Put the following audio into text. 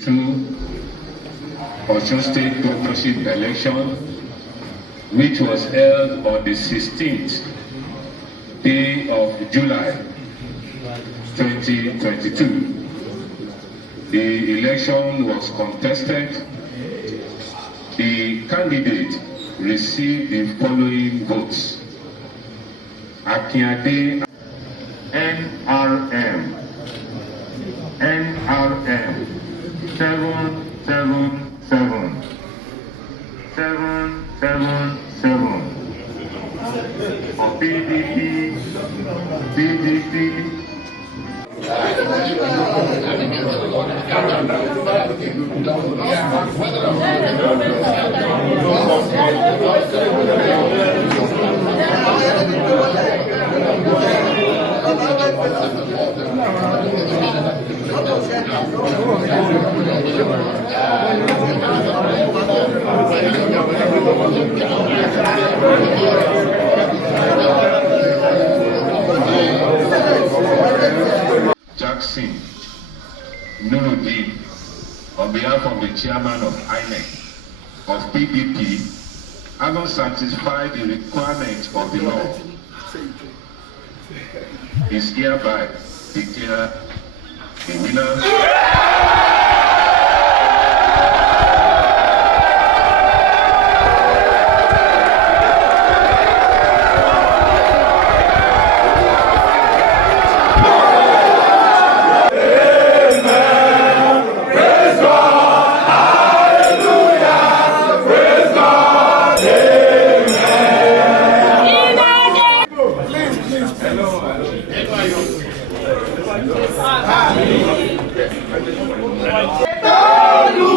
2022 Osun State governorship election, which was held on the 16th day of July 2022. The election was contested. The candidate received the following votes: Akinade NRM 777 for PDP Jackson Nuruddin, on behalf of the chairman of INEC of PDP, having satisfied the requirements of the law, is hereby declared the winner. Sen